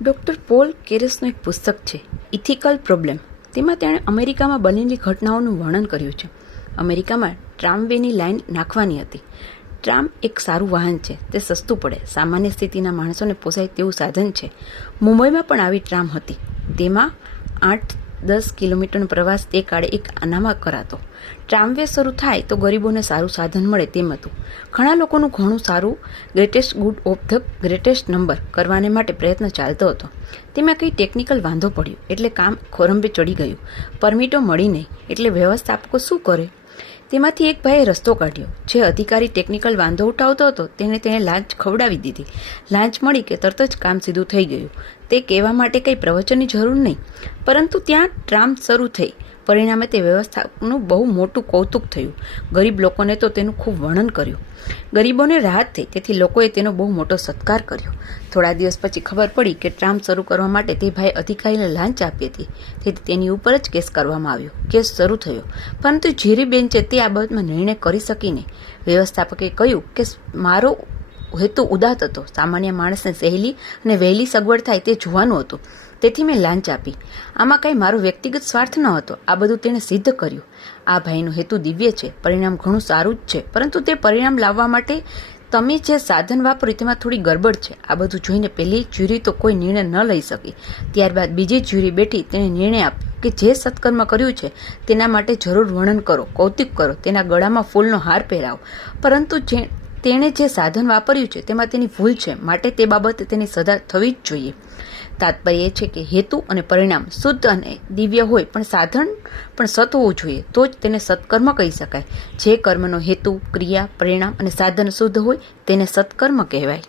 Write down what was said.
Doctor pole કેરેસનું એક પુસ્તક છે ઇથિકલ પ્રોબ્લેમ. તેમાં તેણે અમેરિકામાં બનેલી ઘટનાઓનું વર્ણન કર્યું છે. અમેરિકામાં ટ્રામવેની લાઈન નાખવાની હતી. ટ્રામ એક સારું વાહન છે, તે સસ્તું પડે, સામાન્ય સ્થિતિના માણસોને પોસાય તેવું સાધન છે. મુંબઈમાં પણ આવી ટ્રામ હતી. તેમાં 8-10 કિલોમીટરનો પ્રવાસ તે કાળે એક આનામાં કરાતો. ટ્રામવે શરૂ થાય તો ગરીબોને સારું સાધન મળે તેમ હતું. ઘણા લોકોનું ઘણું સારું greatest good of the greatest number કરવાને માટે પ્રયત્ન ચાલતો હતો. તેમાં કંઈ ટેકનિકલ વાંધો પડ્યો એટલે કામ ખોરંભે ચડી ગયું. પરમિટો મળી નહીં એટલે વ્યવસ્થાપકો શું કરે? તેમાંથી એક ભાઈએ રસ્તો કાઢ્યો. જે અધિકારી ટેકનિકલ વાંધો ઉઠાવતો હતો તેને લાંચ ખવડાવી દીધી. લાંચ મળી કે તરત જ કામ સીધું થઈ ગયું. તે કહેવા માટે કંઈ પ્રવચનની જરૂર નહીં, પરંતુ ત્યાં ટ્રામ શરૂ થઈ. પરિણામે તે વ્યવસ્થાનું બહુ મોટું કૌતુક થયું. ગરીબ લોકોને તો તેનું ખૂબ વર્ણન કર્યું. ગરીબોને રાહત થઈ, તેથી લોકોએ તેનો બહુ મોટો સત્કાર કર્યો. થોડા દિવસ પછી ખબર પડી કે ટ્રામ શરૂ કરવા માટે તે ભાઈ અધિકારીને લાંચ આપી હતી, તેથી તેની ઉપર જ કેસ કરવામાં આવ્યો. કેસ શરૂ થયો, પરંતુ જ્યુરી બેન્ચે તે આ બાબતમાં નિર્ણય કરી શકી નહીં. વ્યવસ્થાપકે કહ્યું કે મારો હેતુ ઉદાત્ત હતો. સામાન્ય માણસને સહેલી અને વહેલી સગવડ થાય તે જોવાનું હતું, તેથી મેં લાંચ આપી. આમાં કંઈ મારો વ્યક્તિગત સ્વાર્થ ન હતો. આ બધું તેણે સિદ્ધ કર્યું. આ ભાઈનો હેતુ દિવ્ય છે, પરિણામ ઘણું સારું જ છે, પરંતુ તે પરિણામ લાવવા માટે તમે જે સાધન વાપર્યું તેમાં થોડી ગડબડ છે. આ બધું જોઈને પહેલી જ્યુરી તો કોઈ નિર્ણય ન લઈ શકી. ત્યારબાદ બીજી જ્યુરી બેઠી. તેણે નિર્ણય આપ્યો કે જે સત્કર્મ કર્યું છે તેના માટે જરૂર વર્ણન કરો, કૌતુક કરો, તેના ગળામાં ફૂલનો હાર પહેરાવો. પરંતુ તેણે જે સાધન વાપર્યું છે તેમાં તેની ભૂલ છે, માટે તે બાબતે તેની સજા થવી જ જોઈએ. તાત્પર્ય એ છે કે હેતુ અને પરિણામ શુદ્ધ અને દિવ્ય હોય, પણ સાધન પણ સત હોવું જોઈએ, તો જ તેને સત્કર્મ કહી શકાય. જે કર્મનો હેતુ, ક્રિયા, પરિણામ અને સાધન શુદ્ધ હોય તેને સત્કર્મ કહેવાય.